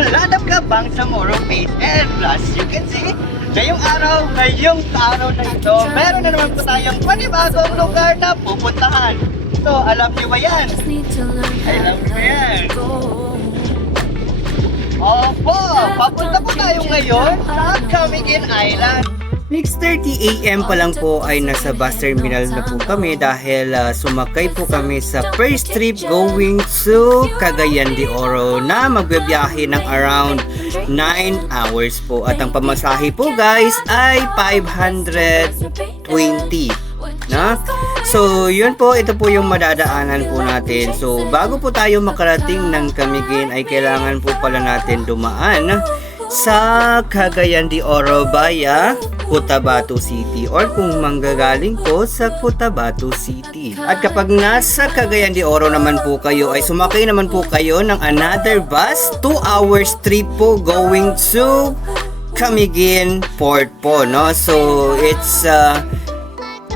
to Land of Bangsamoro Phase and plus you can see ngayong araw na ito meron na naman po tayong panibagong lugar na pupuntahan. So alam niyo ba yan? Alam niyo ba yan? Opo, papunta po tayo ngayon sa Camiguin Island. 6:30 AM pa lang po ay nasa bus terminal na po kami dahil sumakay po kami sa first trip going to Cagayan de Oro na magbibiyahe ng around 9 hours po. At ang pamasahe po guys ay 520. Na? So, yun po, ito po yung madadaanan po natin. So, bago po tayo makarating ng Camiguin ay kailangan po pala natin dumaan sa Cagayan de Oro via Cotabato City or kung manggagaling po sa Cotabato City. At kapag nasa Cagayan de Oro naman po kayo ay sumakay naman po kayo ng another bus 2 hours trip po going to Camiguin Port po, no? So it's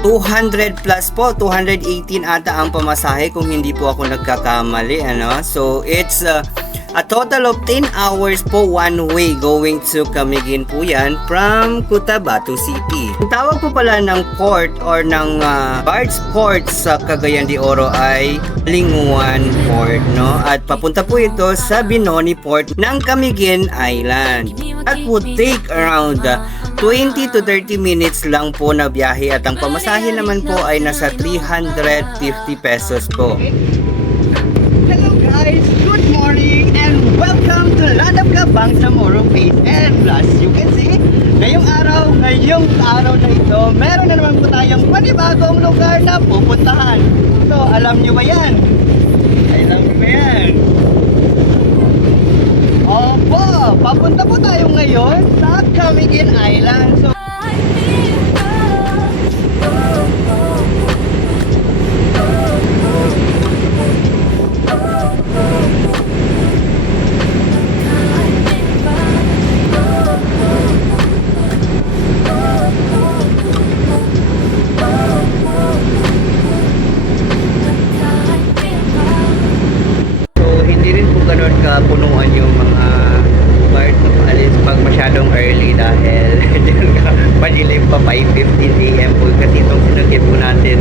200 plus po, 218 ata ang pamasahe kung hindi po ako nagkakamali, ano? So it's a total of 10 hours po one way going to Camiguin po yan from Cotabato City. Ang tawag po pala ng port or ng barge port sa Cagayan de Oro ay Linguan Port, no? At papunta po ito sa Binoni Port ng Camiguin Island. At would take around 20 to 30 minutes lang po na biyahe at ang pamasahe naman po ay nasa 350 pesos po. Hello guys, good morning and welcome to Land of Bangsamoro Phase and plus you can see ngayong araw na ito meron na naman po tayong panibagong lugar na pupuntahan. So alam nyo ba yan? Alam nyo ba yan? Opo, papunta po tayo ngayon sa Camiguin Island. So punuan yung mga bar na paalis pag masyadong early dahil padilim pa 5:15 AM po kasi itong sinagit po natin,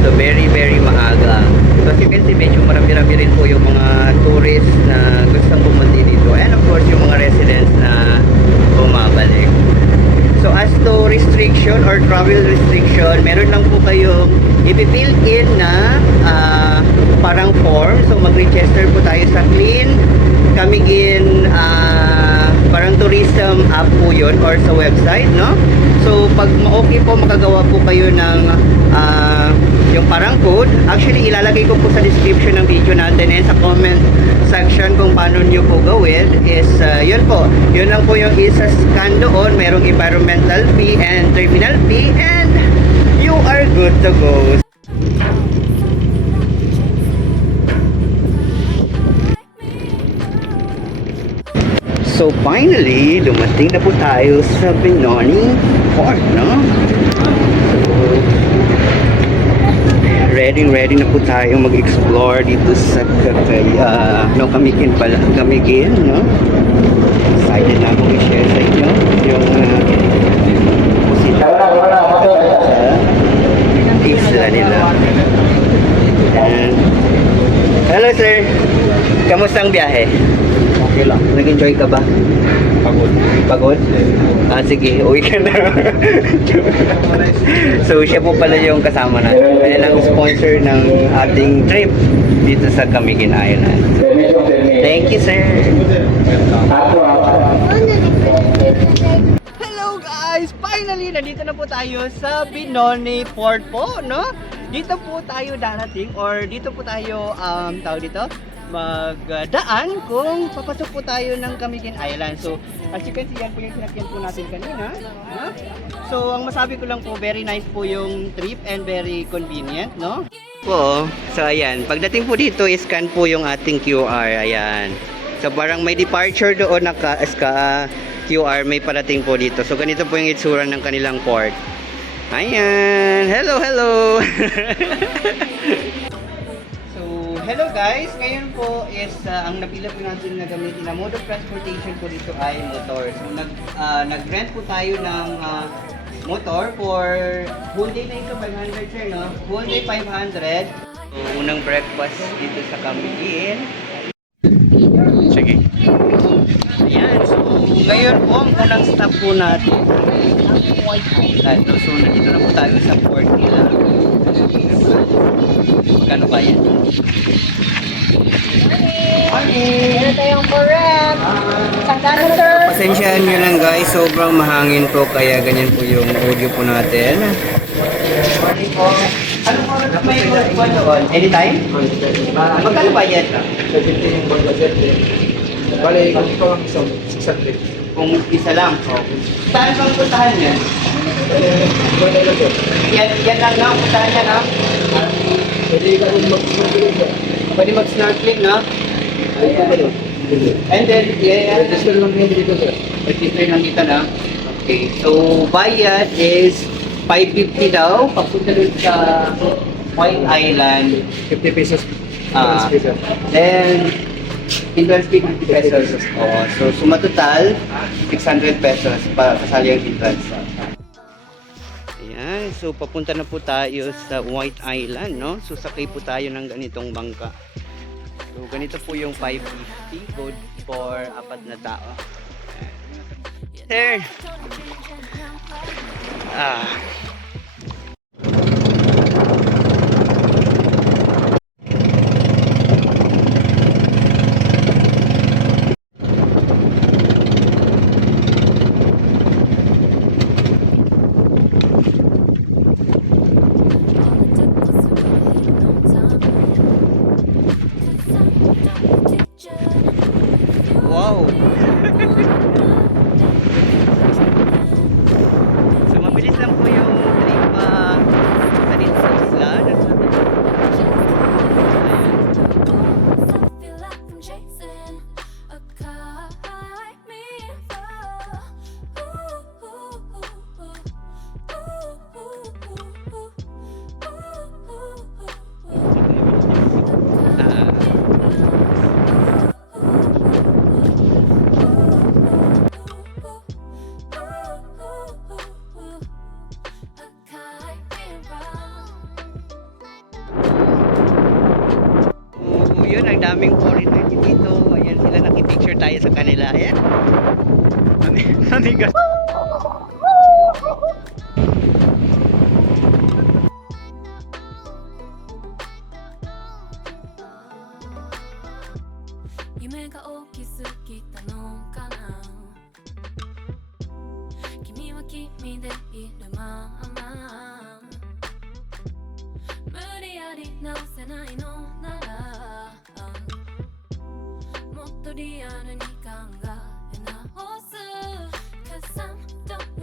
so very maaga. So as you can see, medyo marami-rami rin po yung mga tourists na gustong pumunta dito and of course yung mga residents na bumabalik. So as to restriction or travel restriction, meron lang po kayong i-fill in na parang form. So mag-register po tayo sa Clean Camiguin parang tourism app po yun or sa website, no? So pag okay po, makagawa po kayo ng yung parang code. Actually ilalagay ko po sa description ng video natin and sa comment section kung paano nyo po gawin is yun po, yun lang po yung isa scan doon. Merong environmental fee and terminal fee and you are good to go. So finally, dumating na po tayo sa Binoni Port, no? So, ready na po tayo mag-explore dito sa Camiguin pala, Camiguin, no? Excited na akong i-share sa inyo yung pusita sa isla nila. And, hello sir, kamusta ang biyahe? Okay lang. Nag-enjoy ka ba? Pagod. Pagod? Ah, sige, uwi ka na. So, siya po pala yung kasama natin. Kaya lang sponsor ng ating trip dito sa Camiguin Island. Thank you, sir. Hello guys! Finally, nandito na po tayo sa Binoni Port po, no? Dito po tayo darating or dito po tayo, tawag dito, magdaan kung papasok po tayo ng Camiguin Island. So, as you can see, yan po yung sinakyan po natin kanina. No? So, ang masabi ko lang po, very nice po yung trip and very convenient, no? Po, so ayan, pagdating po dito, scan po yung ating QR, ayan. So, parang may departure doon na QR, may parating po dito. So, ganito po yung itsura ng kanilang port. Ayan, hello! Hello guys! Ngayon po is ang napila po natin na gamitin na mode of transportation po dito ay motor. So nag-rent po tayo ng motor for whole day na ito, 500 sir, no? Whole day 500. So unang breakfast dito sa Camiguin. Sige. Ayan, so ngayon po ang unang stop po natin ang White Island. So nandito na po tayo sa port nila. Magkano ba yan? Meron tayong correct. Sangkano, sir? Pasensyahan nyo lang guys, sobrang mahangin po kaya ganyan po yung audio po natin. Morning po. Ano po may po doon? Anytime? Magkano ba yan? 70 yung pag-budget. Bale, kung ikaw ang isang 600. Kung isa lang. Saan bang puntahan yan? Wala lang sir. Yan lang na, puntahan yan ha? Pwede ka rin mag-snorkeling sir. Pwede mag-snorkeling na? Ayan. And then, yeah, Register lang yan dito sir. register lang kita na. Okay, so bayad is 550 daw. Papunta dun sa White Island. 50 pesos. Ah, then, entrance fee 50 pesos. Oh, so suma total 600 pesos para kasali ang entrance. Ayan, so papunta na po tayo sa White Island, no? So sakay po tayo ng ganitong bangka. So ganito po yung 550, good for 4 na tao. Sir. Wow. So mabilis lang po yung trip dito sa isla. Yun, ang daming foreigner dito. Ayan sila, nakipicture tayo sa kanila. Ayan. Nanigas.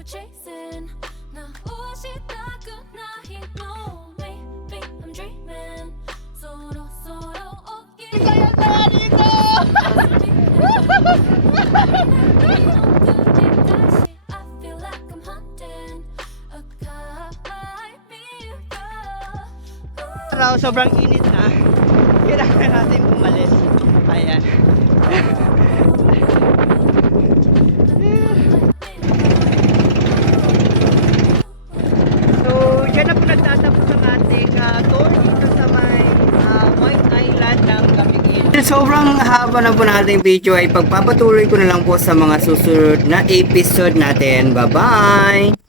Chasing, now oh she tak nahi no, maybe I'm dreaming. Solo oh yeah. I feel like I'm hunting a chimera. Araw, sobrang init na. Kailangan natin umalis. Ayan. So, dyan na po nagtatapos ang ating tour dito sa may White Island ng Camiguin. Sobrang haba na po ng ating video ay pagpapatuloy ko na lang po sa mga susunod na episode natin. Bye-bye!